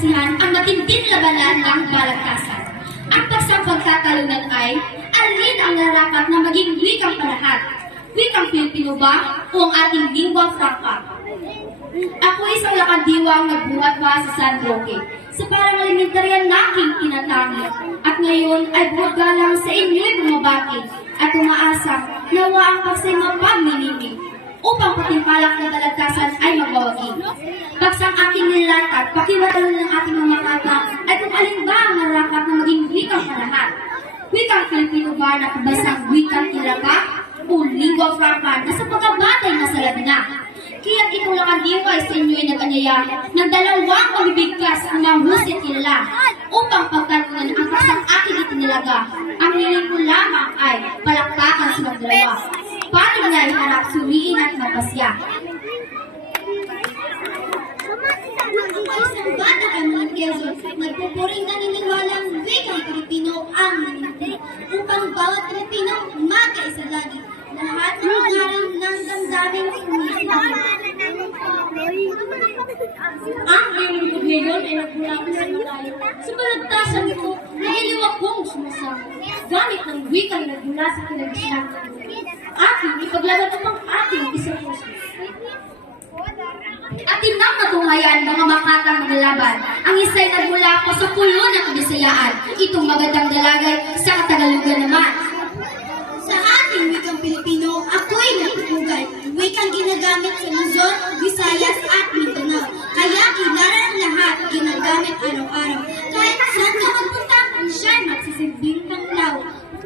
ngayon para saksihan ang matinding labanan ng balagtasan. Ang pagsapagkatalunan ay, alin ang narapat na maging wikang palahat? Wikang Pilipino ba o ang ating lingua franca? Ako isang lakandiwang nagbuhat pa sa San Roque sa parang elementaryan na aking tinatangi. At ngayon ay buhat galang sa inyo'y bumabati at umaasa nawa ang pagsayma pamimimig upang patimpalak na talagkasan ay magwawagi. Pagsang aking nilatag, pakiwatalo ng ating mga kata ay kung alin ba ang narapat na maging wikang palahat. Wikang Filipino ba na kabasang wikang tilaka o lingua franca na sa pagkabatay na salat na? Kaya ang diway sa inyo ay nag-anyaya ng dalawang pamibigkas ang mahusit kilala upang pagtalunan ang kasang aking itinilaga. Ang hiling Isang bata kay mga Quezon, nagpupuring naniniwalang wikang Pilipino ang nangyari upang bawat Pilipino magkaisa lagi. Lahat ng ngaran ng damdamin sumisipag. Ang iyong lingkod ngayon ay nagmulakan sa malayo. Sa balagtasan ko, nahiliw akong sumasama. Gamit ng wikang nagmula sa kinagisnan. Aking ipaglaban upang ating puso. Atin nang matumayan mga makatang maglalaban. Ang isa'y nagmula ko sa pulo ng kabisayaan. Itong magandang dalagay sa katagalugan naman. Sa ating wikang Pilipino, ako'y natutugay. Wikang ginagamit sa Luzon, Visayas at Mindanao. Kaya kilala ng lahat, ginagamit araw-araw. Kahit saan ka magpunta, siya'y magsisilbing panglaw.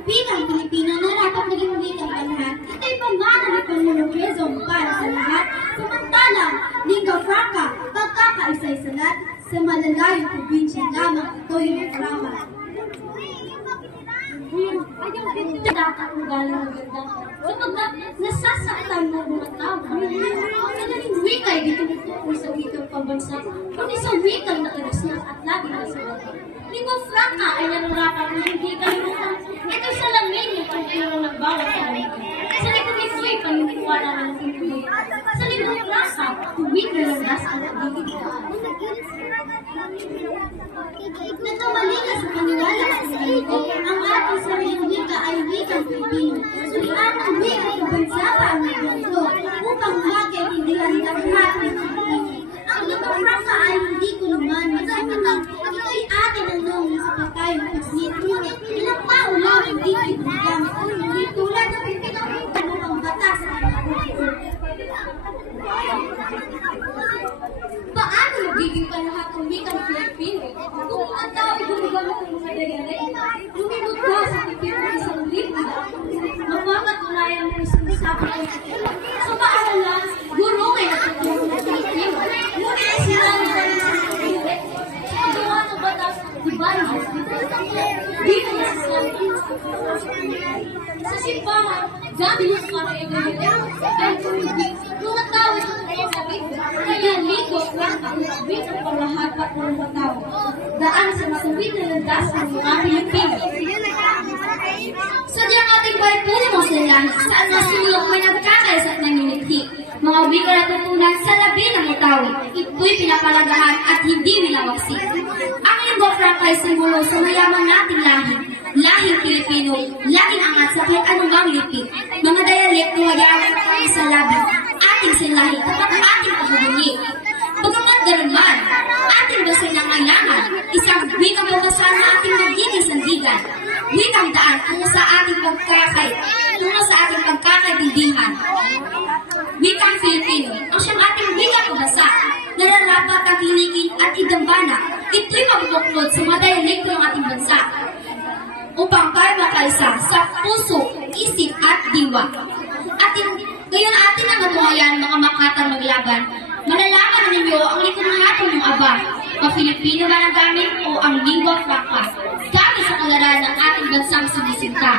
Wikang Pilipino na dapat naging wikang palahat. Ito'y pamana ni Pangulong Quezon para sa lahat. Samantalang, lingua franca, pagkakaisay sa sa malalayong probinsya lamang ito'y nagkaraman. Dapat mo galing maganda. Sapagkat nasasaktan mo mga tao. Ang nagaling wikay dito nito sa wikang pambansa, kundi sa wikang nakagasnas at lagi nasa baba. Lingua franca ay nararapat na hindi kalimutan. Ito sa lamin ng pagkailan ng bawat kalimutan. Sa likod nito'y paniniwala ng Pilipino. Sa lingua franca, tuwid na landas ang pagdidikaan. Nagkamali ka sa paniwala sa sarili ang ating sariling wika ay wikang Pilipino. Surian ang wika ng bansa pa ang nagmundo upang magkaintindihan ng lahat ng Pilipino. Ang lingua franca ay hindi ko naman masamagang. Ito'y atin ang noong sa pagkayong pagsit. Ngunit ilang tao lang hindi ko ginagamit. Ngunit tulad ng pinagawin mo ang batas ng Paano magiging palahat ng wikang Pilipino kung mga tao ay gumagamit ng mga dayari? Lumimot ka sa pipino ng isang libro. Mapapatunayan mo sa usapan ay Sa paaralan, guro ay natutulong ng Pilipino. Ngunit ay sila ang dahil sa Pilipino. Sa paggawa ng batas, di ba ang Di na masasabi. Sa simbahan, gamit ang mga kaibigan ay tumibig. Mga tao ay tumatawag kaya ligo lang ang nabit ang panglahat at ng mga tao. Daan sa masuwid na landas ng mga Pilipino. Sadyang ating puno mo sila saan masulong may nagkakaisa at nanginiti. Mga wika na tutunan sa labi ng itawi. Ito'y pinapalagahan at hindi winawagsi. Ang lingua franca ay simbolo sa mayaman nating lahi. Lahing Pilipino, laging angat sa kahit anumang lipi. Mga ay aking kami sa labi. Ating sinlahi kapag ating pagbubunyi. Bagamat ganun man, idambana. Ito'y mabubuklod sa dialekto ng ating bansa upang tayo makaisa sa puso, isip at diwa. Atin, ngayon atin ang matuhayan mga makatang maglaban. Malalaman ninyo ang likod ng aba, pa-Filipino man ang gamit o ang lingua franca, gamit sa kalaran ng ating bansang sinisinta.